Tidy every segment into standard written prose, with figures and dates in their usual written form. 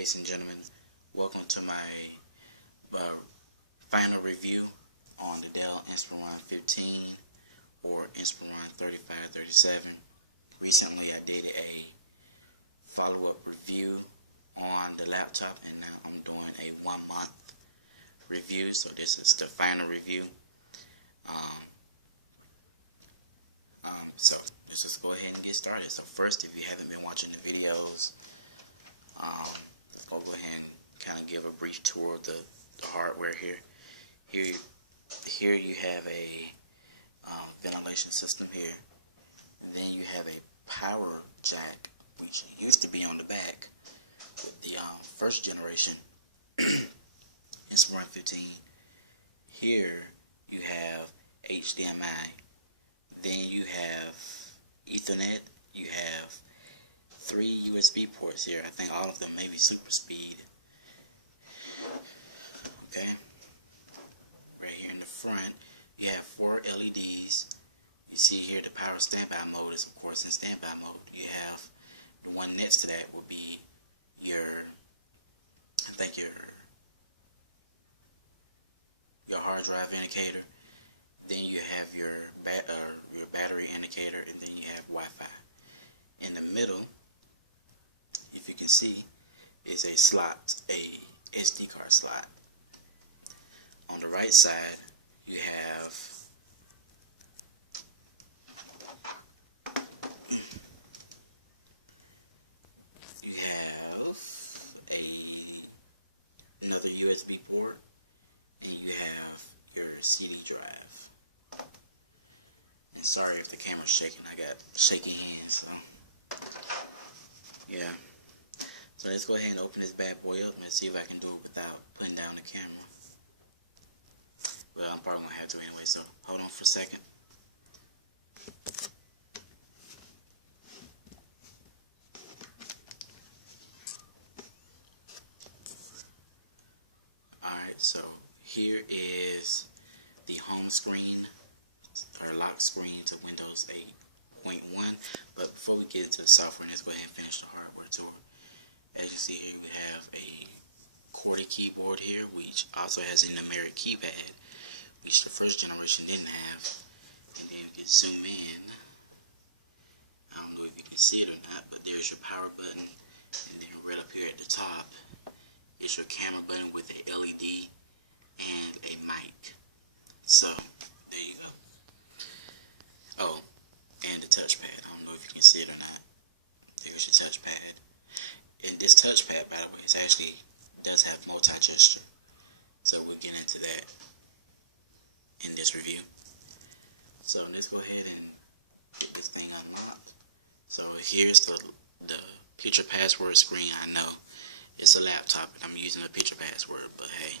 ladies and gentlemen, welcome to my final review on the Dell Inspiron 15 or Inspiron 3537. Recently I did a follow-up review on the laptop, and now I'm doing a 1 month review, so this is the final review. So let's just go ahead and get started. So first, if you haven't been watching the videos, I'll go ahead and kind of give a brief tour of the hardware here. Here you have a ventilation system here. And then you have a power jack, which used to be on the back with the first generation Inspiron 15. Here you have HDMI. Then you have Ethernet. You have 3 USB ports here. I think all of them may be super speed. Okay. Right here in the front, you have 4 LEDs. You see here the power standby mode is of course in standby mode. You have the one next to that will be your hard drive indicator. Then you have your battery indicator, and then you have Wi-Fi. In the middle, if you can see, is a slot, a SD card slot. On the right side, you have another USB port, and you have your CD drive. And sorry if the camera's shaking, I got shaky hands. So yeah. So let's go ahead and open this bad boy up and see if I can do it without putting down the camera. Well, I'm probably going to have to anyway, so hold on for a second. Alright, so here is the home screen, or lock screen to Windows 8.1. But before we get into the software, let's go ahead and finish the hardware tour. As you see here, we have a QWERTY keyboard here, which also has a numeric keypad, which the first generation didn't have. And then you can zoom in. I don't know if you can see it or not, but there's your power button, and then right up here at the top is your camera button with a LED and a mic. So there you go. Oh, and the touchpad. I don't know if you can see it or not. There's your touchpad. And this touchpad, by the way, is actually does have multi-gesture. So we'll get into that in this review. So let's go ahead and get this thing unlocked. So here's the picture password screen. I know it's a laptop and I'm using a picture password, but hey.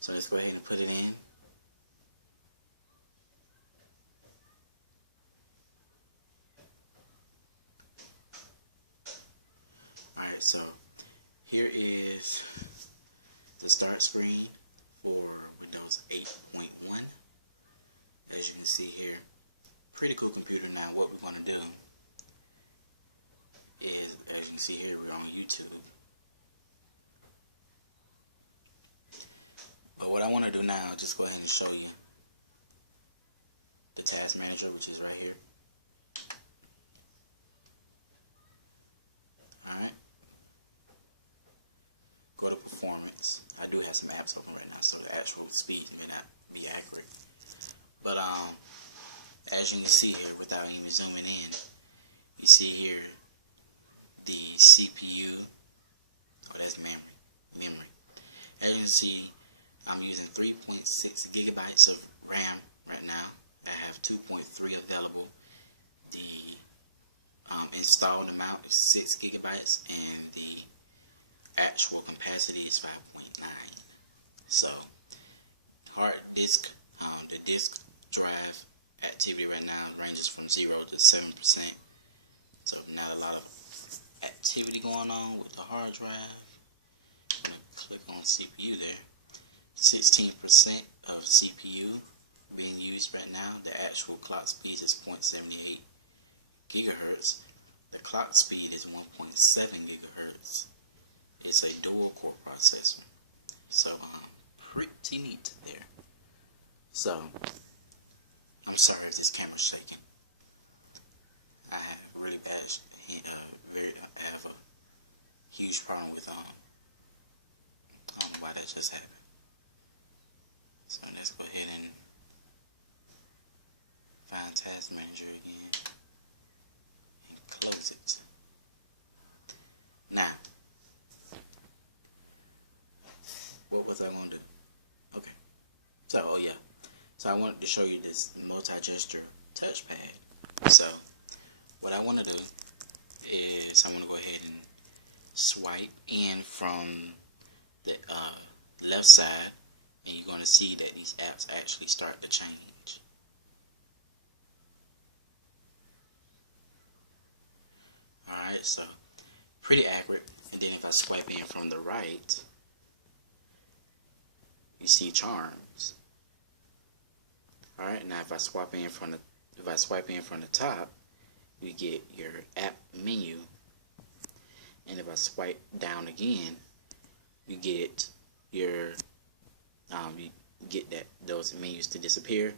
So let's go ahead and put it in. Alright, so here is the start screen for Windows 8.1. As you can see here, pretty cool computer. Now what we're going to do is, as you can see here, we're on YouTube. But what I want to do now is just go ahead and show you the task manager, which is right here. Alright. Go to performance. I do have some apps open right now, so the actual speed may not be accurate. But as you can see here, without even zooming in, you see here the CPU. Oh, that's memory. As you can see, I'm using 3.6 gigabytes of RAM right now. I have 2.3 available. The installed amount is 6 gigabytes, and the actual capacity is 5.9. So hard disk, the disk drive activity right now ranges from 0 to 7%. So not a lot of activity going on with the hard drive. I'm going to click on CPU there. 16% of CPU being used right now. The actual clock speed is 0.78 gigahertz. The clock speed is 1.7 gigahertz. It's a dual core processor. So, pretty neat there. So, I'm sorry if this camera's shaking. I have really bad, I have a huge problem with, I don't know why that just happened. So let's go ahead and find Task Manager again and close it. Now, what was I going to do? Okay. So, oh yeah. So I wanted to show you this multi-gesture touchpad. So what I want to do is I want to go ahead and swipe in from the left side, and you're going to see that these apps actually start to change. Alright, so pretty accurate. And then if I swipe in from the right, you see charms. Alright, now if I swipe in from the top, you get your app menu. And if I swipe down again, you get your you get those menus to disappear.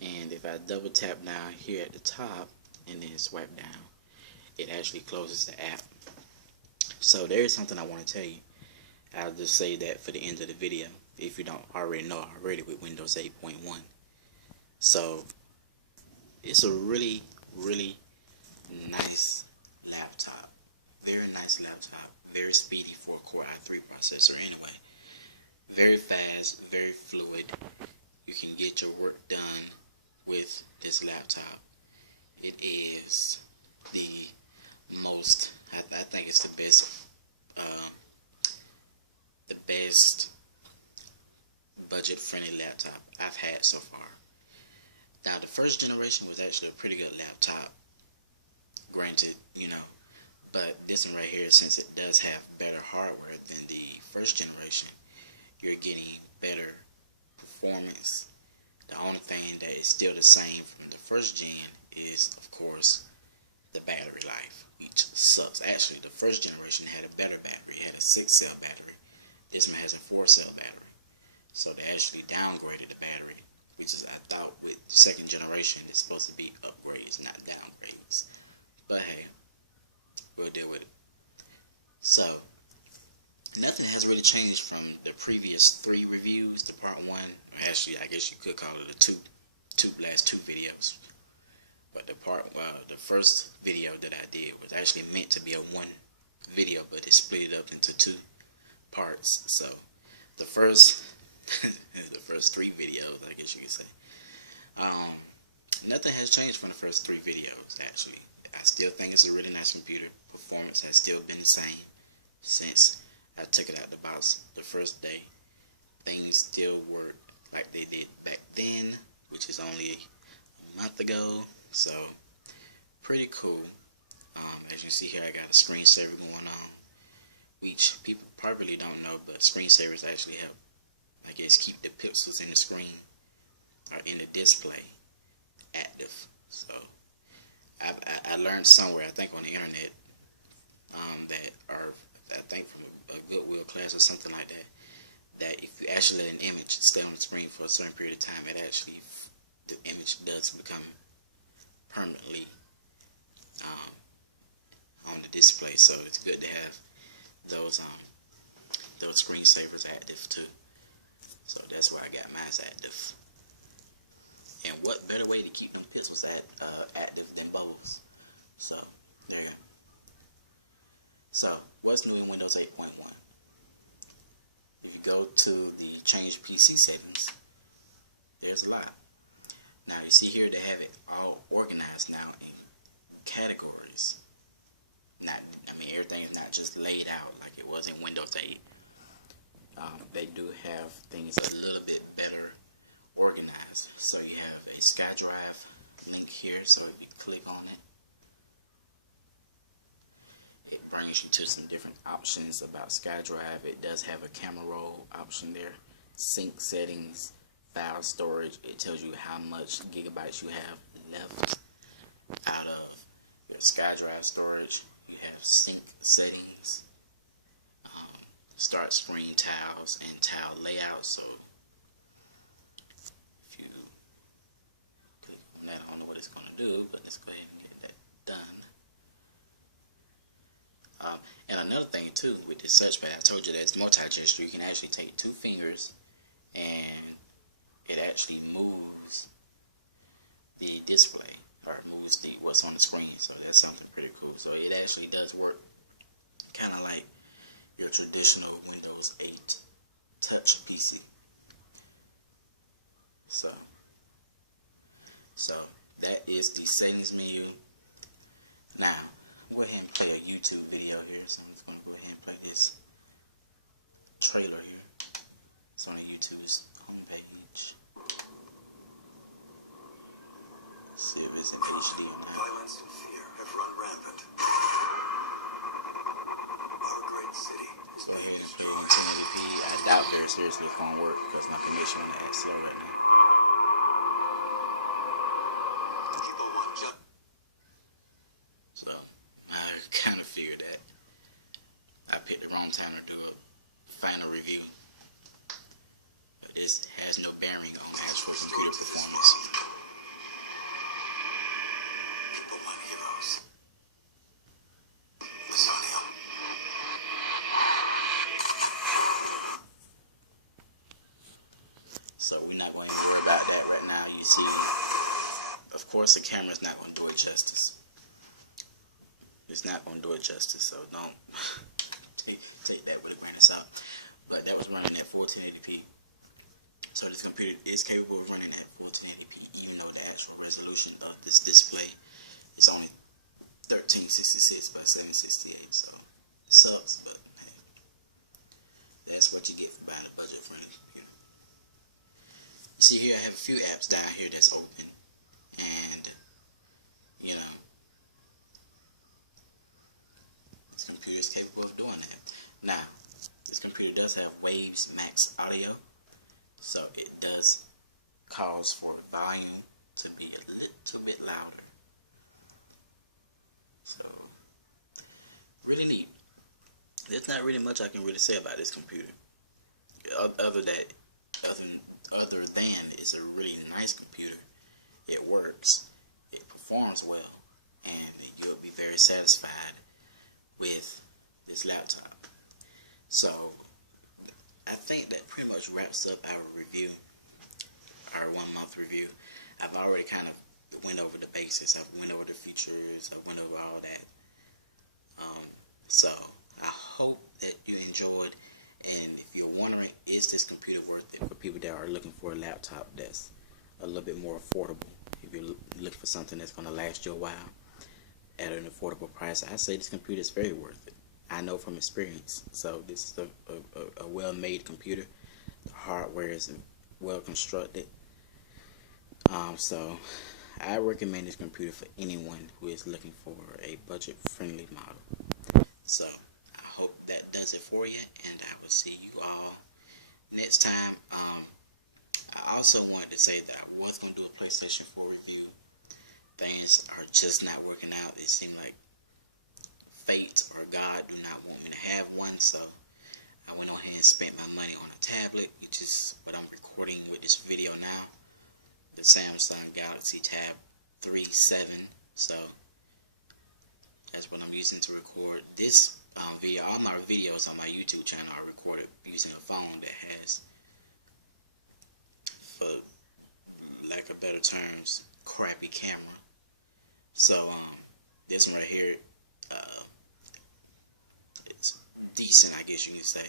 And if I double tap down here at the top and then swipe down, it actually closes the app. So there is something I want to tell you. I'll just say that for the end of the video, if you don't already know already with Windows 8.1. So it's a really, really nice laptop. Very nice laptop. Very speedy 4-core i3 processor anyway. Very fast, very fluid. You can get your work done with this laptop. It is the most, I think it's the best budget-friendly laptop I've had so far. Now, the first generation was actually a pretty good laptop, granted, but this one right here, since it does have better hardware than the first generation, you're getting better performance. The only thing that is still the same from the first gen is, of course, the battery life, which sucks. Actually, the first generation had a better battery. It had a 6-cell battery. This one has a 4-cell battery. So they actually downgraded the battery, which is, I thought, with the second generation, it's supposed to be upgrades, not downgrades. But hey, we'll deal with it. So, nothing has really changed from the previous 3 reviews, the part 1, or actually, I guess you could call it the last two videos. But the first video that I did was actually meant to be a 1 video, but it split it up into 2 parts. So, the first 3 videos, I guess you could say. Nothing has changed from the first 3 videos, actually. I still think it's a really nice computer. Performance has still been the same since I took it out the box the first day. Things still work like they did back then, which is only a month ago. So, pretty cool. As you see here, I got a screensaver going on, which people probably don't know, but screensavers actually help, I guess, keep the pixels in the screen or in the display active. So, I learned somewhere, I think on the internet, I think from a Goodwill class or something like that, that if you actually let an image stay on the screen for a certain period of time, the image does become permanently on the display. So it's good to have those screensavers active too. So that's why I got mine active. And what better way to keep them pixels active than bubbles? So there you go. So what's new in Windows 8.1? If you go to the change PC settings, there's a lot. Now you see here they have it all organized now in categories. Everything is not just laid out like it was in Windows 8. They do have things a little bit better organized. So you have a SkyDrive link here, so if you click on it, it brings you to some different options about SkyDrive. It does have a camera roll option there, sync settings, file storage. It tells you how much gigabytes you have left out of your SkyDrive storage. You have sync settings, start screen tiles, and tile layout. So if you click on that, I don't know what it's going to do, but let's go ahead and get that done. And another thing too with this search pad, I told you that it's multi-gesture. You can actually take 2 fingers and it actually moves the display, or moves the what's on the screen. So that's something pretty cool. So it actually does work kind of like your traditional Windows 8 touch PC. So that is the settings menu. Now go ahead and play a YouTube video here. So I'm just going to go ahead and play this trailer here. It's on YouTube's homepage. Let's see if it's in HD or not. Violence and fear have run rampant. Our great city is being destroyed. 1080p. I doubt very seriously it's going to work because my connection on the ad slow right now. People want just. So I kind of figured that I picked the wrong time to do a final review. But this has no bearing on actual computer performance. People want heroes. Listen to him. So we're not going to worry about that right now. You see, of course, the camera's not going to do it justice. It's not going to do it justice, so don't take that with a grain of salt. But that was running at 1480p. So this computer is capable of running at 1480p, even though the actual resolution of this display is only 1366 by 768. So it sucks, but hey, that's what you get for buying a budget-friendly computer. See here, I have a few apps down here that's open, and you know, this computer is capable of doing that. Now, this computer does have Waves Max audio, so it does cause for volume to be a little bit louder. So, really neat. There's not really much I can really say about this computer, other than it's a really nice computer. It works, it performs well, and you'll be very satisfied with this laptop. So I think that pretty much wraps up our review, our 1 month review. I've already kind of went over the basics. I've went over the features. I went over all that. So I hope that you enjoyed. And if you're wondering, is this computer worth it for people that are looking for a laptop that's a little bit more affordable? If you're looking for something that's going to last you a while at an affordable price, I say this computer is very worth it. I know from experience. So this is a well-made computer. The hardware is well constructed. So I recommend this computer for anyone who is looking for a budget-friendly model. So I hope that does it for you, and I will see you all next time. I also wanted to say that I was going to do a PlayStation 4 review. Things are just not working out. It seemed like fate or God do not want me to have one, so I went on ahead and spent my money on a tablet, which is what I'm recording with this video now, the Samsung Galaxy Tab 3.7. So that's what I'm using to record this video. All my videos on my YouTube channel are recorded using a phone that has, for lack of better terms, crappy camera. So this one right here, it's decent, I guess you can say.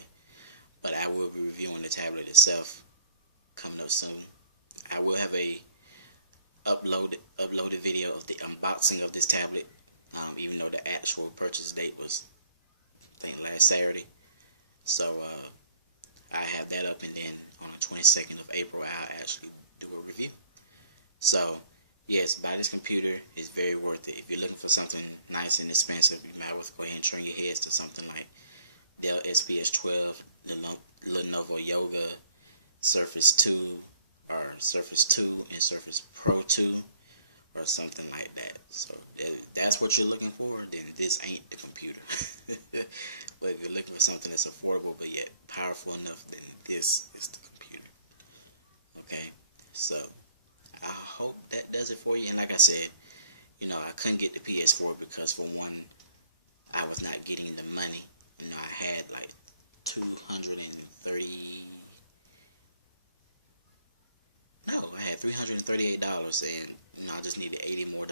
But I will be reviewing the tablet itself coming up soon. I will have a uploaded video of the unboxing of this tablet, even though the actual purchase date was, I think, last Saturday. So I have that up, and then on the 22nd of April I'll actually do a review. So yes, buy this computer. It's very worth it. If you're looking for something nice and expensive, you might as well go ahead and turn your heads to something like Dell SPS 12, the Lenovo Yoga, Surface 2, or Surface 2 and Surface Pro 2, or something like that. So if that's what you're looking for, then this ain't the computer. But if you're looking for something that's affordable but yet powerful enough, then this is the computer. Okay, so I hope that does it for you. And like I said, you know, I couldn't get the PS4 because, for one, I was not getting the money. You know, I had like $338. And you know, I just needed $80 more.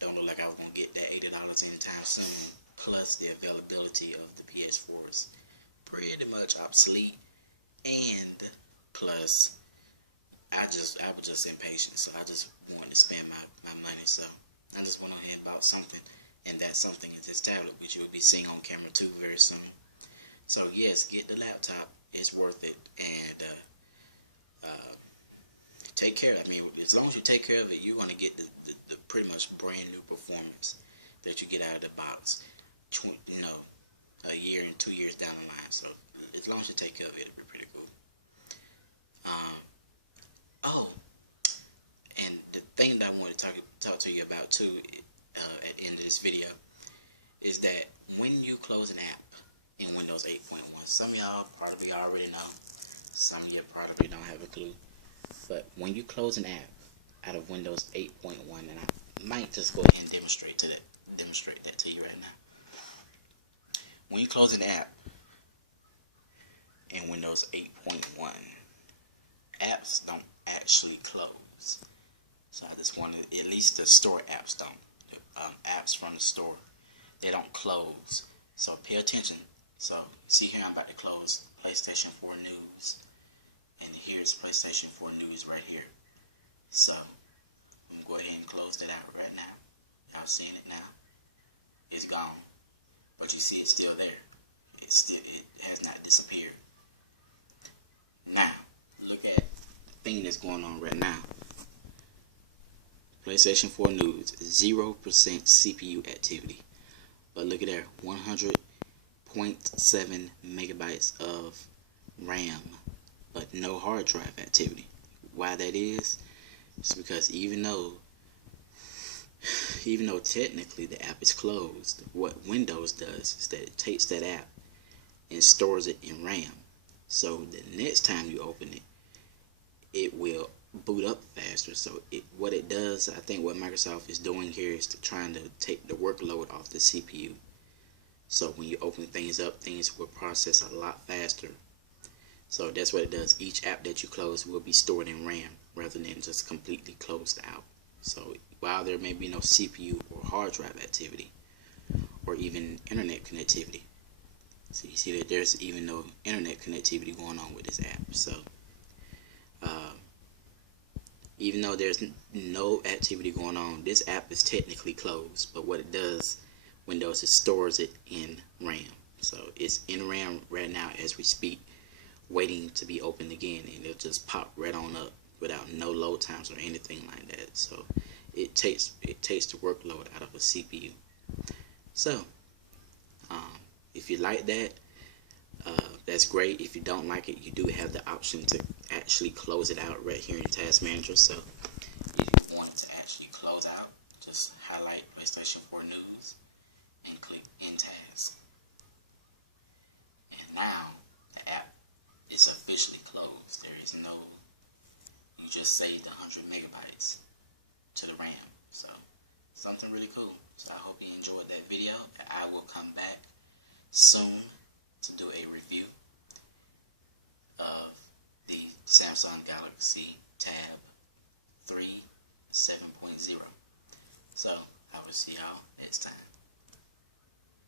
Don't look like I was gonna get that $80 anytime soon. Plus, the availability of the PS4 is pretty much obsolete, and plus, I was just impatient, so I just wanted to spend my money. So I just went ahead and bought something, and that something is this tablet, which you will be seeing on camera too very soon. So yes, get the laptop; it's worth it, and take care. I mean, as long as you take care of it, you're gonna get the pretty much brand new performance that you get out of the box. You know, a year and 2 years down the line. So as long as you take care of it, it'll be pretty cool. Oh, and the thing that I want to talk to you about too, at the end of this video, is that when you close an app in Windows 8.1, some of y'all probably already know, some of you probably don't have a clue, but when you close an app out of Windows 8.1, and I might just go ahead and demonstrate that to you right now. When you close an app in Windows 8.1, apps don't actually close. So I just wanted, at least the store apps don't. Apps from the store, they don't close. So pay attention. So see here, I'm about to close PlayStation 4 News, and here's PlayStation 4 News right here. So I'm gonna go ahead and close that out right now. Y'all seeing it now? It's gone, but you see it's still there. It has not disappeared. Now look at the thing that's going on right now. PlayStation 4 News, 0% CPU activity. But look at there, 100.7 megabytes of RAM, but no hard drive activity. Why that is? It's because even though technically the app is closed, what Windows does is that it takes that app and stores it in RAM. So the next time you open it, it will boot up faster. So what it does, I think what Microsoft is doing here is trying to take the workload off the CPU. So when you open things up, things will process a lot faster. So that's what it does. Each app that you close will be stored in RAM rather than just completely closed out. So while there may be no CPU or hard drive activity or even internet connectivity, so you see that there's even no internet connectivity going on with this app. So even though there's no activity going on, this app is technically closed. But what it does, Windows, it stores it in RAM. So it's in RAM right now as we speak, waiting to be opened again, and it'll just pop right on up without no load times or anything like that. So it takes the workload out of a CPU. So if you like that, that's great. If you don't like it, you do have the option to actually close it out right here in Task Manager. So if you want to actually close out, just highlight PlayStation 4 News and click in Task. And now the app is officially closed. There is no, you just saved 100 megabytes to the RAM. So something really cool. So I hope you enjoyed that video. I will come back soon to do a review of the Samsung Galaxy Tab 3 7.0. So I will see y'all next time.